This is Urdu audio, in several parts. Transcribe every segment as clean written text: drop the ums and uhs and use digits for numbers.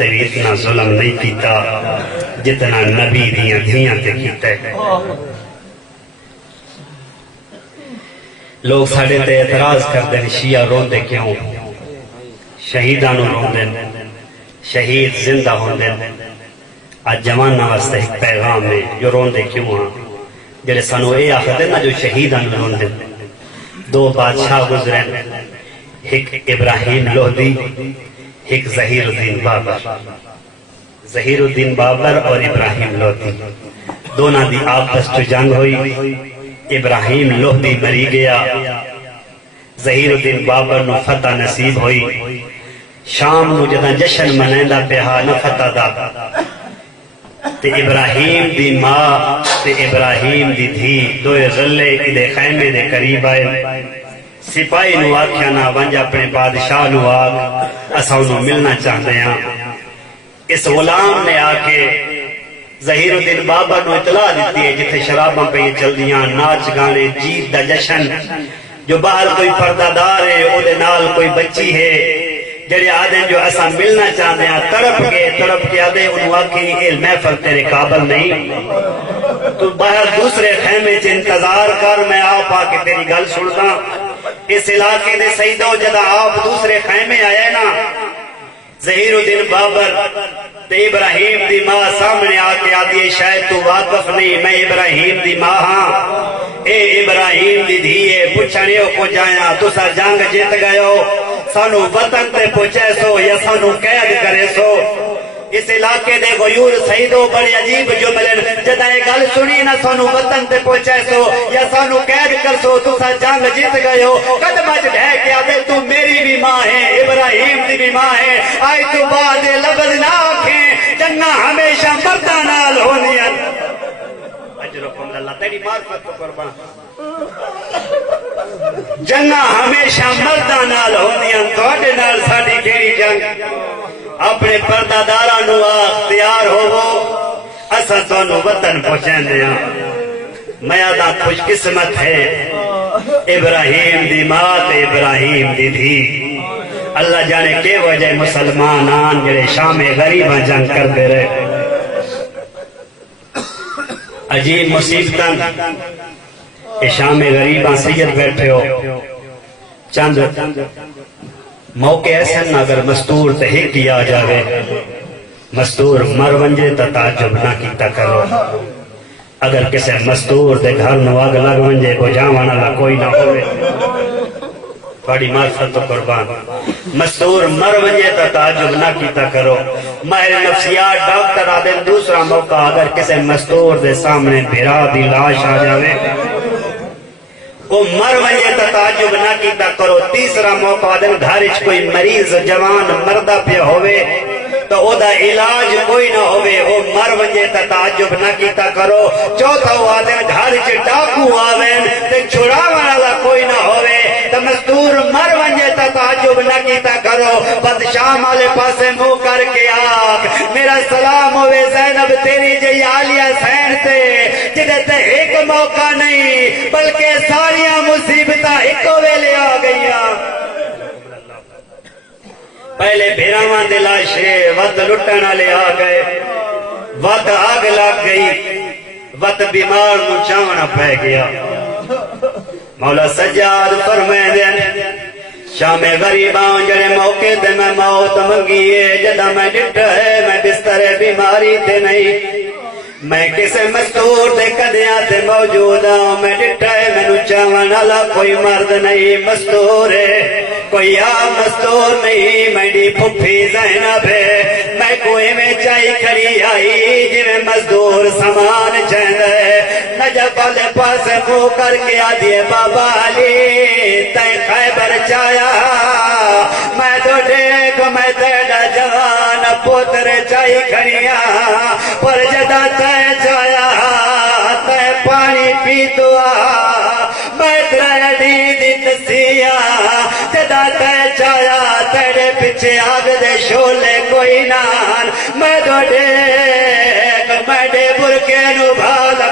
تے بھی اتنا ظلم نہیں کیتا جتنا نبی دیاں دھیاں تے کیتا ہے۔ لوگ ساڑھے تے اعتراض کر دیں شیعہ رون دے کیوں، شہیدانو رون دیں، شہید زندہ ہون دیں۔ آج جوانہ واسطے ایک پیغام ہے جو رون دے کیوں ہاں، جڑے سانو اے آخر دیں نا جو شہیدانو رون دیں۔ دو بادشاہ گزریں، ایک ابراہیم لودھی، ایک ظہیر الدین بابر۔ ظہیر الدین بابر اور ابراہیم لودھی دونوں دی آپس تو جنگ ہوئی، ابراہیم لودھی مری گیا، ظہیر الدین بابر نو فتح نصیب ہوئی۔ شام نو جداں جشن منیندا پیا نہ فتح دا، تے ابراہیم دی ماں تے ابراہیم دی دھی دوئے غلے دے خیمے دے قریب آئے۔ سپاہی نو آکھیا نہ ونج اپنے بادشاہ نو آگ اساں انہوں ملنا چاہتے ہیں۔ اس غلام نے آ کے ظہیر الدین بابر نو اطلاع دیتی ہے جتھے شراباں پہ چل دیاں، ناچ گانے، جیت دا جشن، جو باہر کوئی پردہ دار ہے او دے نال کوئی بچی ہے، جڑے آدھیں جو اساں ملنا چاہتے ہیں۔ تڑپ کے آدھے انہوں آکھی اے محفل تیرے قابل نہیں، تو باہر دوسرے خیمے چ انتظار کر، میں آپ آ کے تیری گل سنتا۔ اس علاقے دے سیدوں جدا آپ دوسرے خیمے آئے نا، ظہیر الدین بابر تے ابراہیم دی ماں سامنے آ کے آدھی شاید تو واقف نہیں، میں ابراہیم دی ماں ہاں، اے ابراہیم دی دھیے پوچھنے کو جایا تسا جنگ جیت گئے ہو، سانو وطن تے پہنچے سو یا سانو قید کرے سو۔ اس علاقے دے غیور سیدوں بڑے عجیب جملے جدا یہ گل سنی نہ سانو وطن تے پہنچے سو یا سانو قید کر سو، تسا جنگ جیت گئے ہو، قدم اچ ڈھہ کے آدھے تو میری بھی ماں ہے، ابراہیم دی بھی ماں ہے، آئی تو بعد لفظ نہ آکھیں، جنگاں ہمیشہ مرداں نال ہونیاں۔ اجرکم اللہ تیری معرفت کو قربان، جنگاں ہمیشہ مرداں نال ہونیاں، تواڈے نال ساڈی کیڑی جنگ؟ اپنے پردہ داراں نو اختیار ہوو، اساں تانوں وطن پہنچاندے ہاں۔ میں آدھا خوش قسمت ہے ابراہیم دی ماں تے ابراہیم دی دھی۔ اللہ جانے کے وجہ مسلمان آن جڑے شام غریباں جنگ کرتے رہے۔ عجیب مصیبتاں شام غریباں سید بیٹھے ہو، چند موقع ایسے نہ اگر مستور تے ہی کیا جاوے، مستور مر ونجے تا تعجب نہ کیتا کرو۔ اگر کسے مستور دے گھر نو اگ لگ ونجے کو جاوان والا کوئی نہ ہوئے، بڑی معرفت تو قربان، مستور مر ونجے تا تعجب نہ کیتا کرو۔ ماہر نفسیات ڈاکٹر آدم دوسرا موقع اگر کسے مستور دے سامنے بھرا دی لاش آ جاوے وہ مر ونجے تا تعجب نہ کیتا کرو۔ تیسرا موقع آدم گھر وچ کوئی مریض جوان مردہ پیا ہوئے تو او دا علاج کوئی نہ ہوئے، وہ مر ونجے تا تعجب نہ کیتا کرو۔ چوتھا وہ آدم گھر وچ ڈاکو آوین تے چھڑاون والا کوئی نہ ہوئے تو مزدور مر ونجے تا تعجب نہ کیتا کرو۔ بد شام والے پاسے منہ کر کے آگ میرا سلام ہوئے زینب تیری جی عالیہ حسین تے جدے تے ایک موقع نہیں بلکہ ساریاں مصیبتاں ایکو ویلے آ گئیاں۔ پہلے بھیراواں دے لاشے وت لٹن والے آ گئے، وت آگ لگ گئی، وت بیمار نو چاونا پہ گیا۔ مولا سجاد فرمائے شام غریباں جڑے موقع تے میں موت منگیے، جدا میں ڈٹھا ہے میں بستر بیماری تے نہیں، میں کسے مستور دے قدیاں تے موجود ہوں، میں ڈٹھا ہے مینوں چاون والا کوئی مرد نہیں، مستور ہے کوئی عام مستور نہیں، میری پھپھی زینب ہے، میں کوئی میں چائی کھڑی آئی جی میں مزدور سامان چاہندے، نجف والے پاس منہ کر کے آدھیے بابا علی تائیں خیبر چایا، میں تو دیکھ میں تیڑا جوان پوتر چائی کھڑیاں، پر جدا تائیں چایا تائیں پانی پی دعا، میں تیرا دی تسیاں جدا تائیں چایا تیرے پچھے آگ دے شولے کوئی نان، میں تو دیکھ میں دے برکے نو بھالا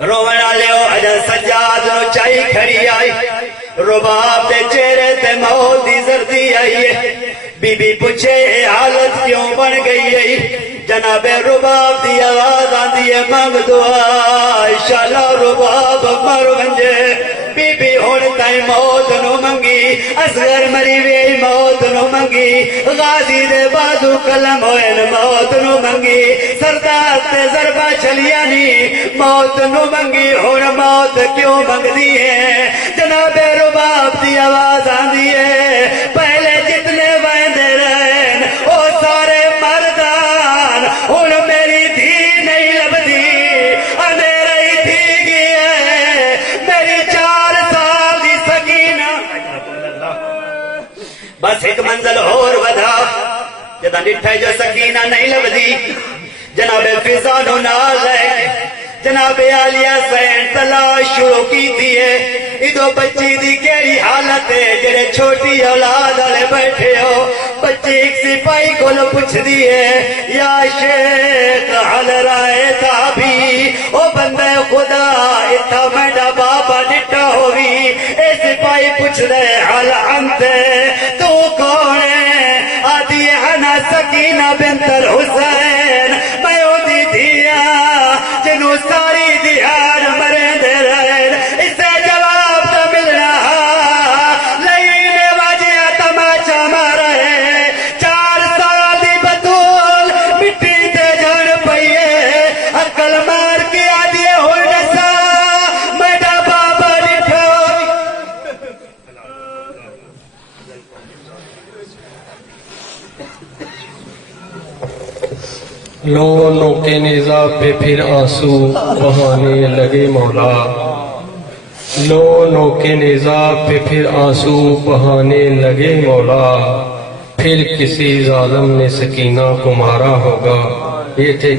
رونا لیو اجا سجاد نو چائی کھڑی آئی، رباب دے چہرے تے موت دی زردی آئی ہے، بی بی پوچھے حالت کیوں بن گئی ہے؟ جناب رباب دی آواز آندی ہے مانگ دعا انشاءاللہ رباب مر ونجے بی بی ہون تائیں موت نو منگی اصغر مری وی موت نو منگی غازی دے بازو قلم ہوئن موت نو منگی سردار تے ضربہ چلیا نی موت نو منگی ہون موت کیوں منگ دی ہے؟ جناب رباب دی آواز آندی ہے پہلے جتنے ویندے رہن او سارے مردان ہون میری دھی نہیں لبدی میرا ہی تھی گئی ہے میری 4 سال دی سکینہ بس ایک منزل اور ودا جدا ڈٹھا جو سکینہ نہیں لبدی جناب فضانو ناز ہے جناب عالیہ سین تلاش شروع کی تھی ہے ادو بچی دی کیڑی حالت ہے جڑے چھوٹی اولاد والے بیٹھے ہو بچی ایک سپاہی کو پوچھ دی ہے یا شیخ حل رائے تھا بھی او بندے خدا اتھا میڈا بابا ڈٹا ہوئی اے سپاہی پوچھ دے حل انت تو کون ہے آدھی انا سکینہ بنت الحسین میں او دی دیا جنو ساری دیار مرے دے رہے اسے جواب تو مل رہا لئی میں واجہ تماچا مارے 4 سال دی بطول مٹی تے جان پئیے عقل مار کے آدھے ہوئی نسا میڈا بابا ڈٹھا لونوں کے نیزہ پہ پھر آنسو بہانے لگے مولا لونوں کے نیزہ پہ پھر آنسو بہانے لگے مولا پھر کسی ظالم نے سکینہ کو مارا ہوگا یہ تھے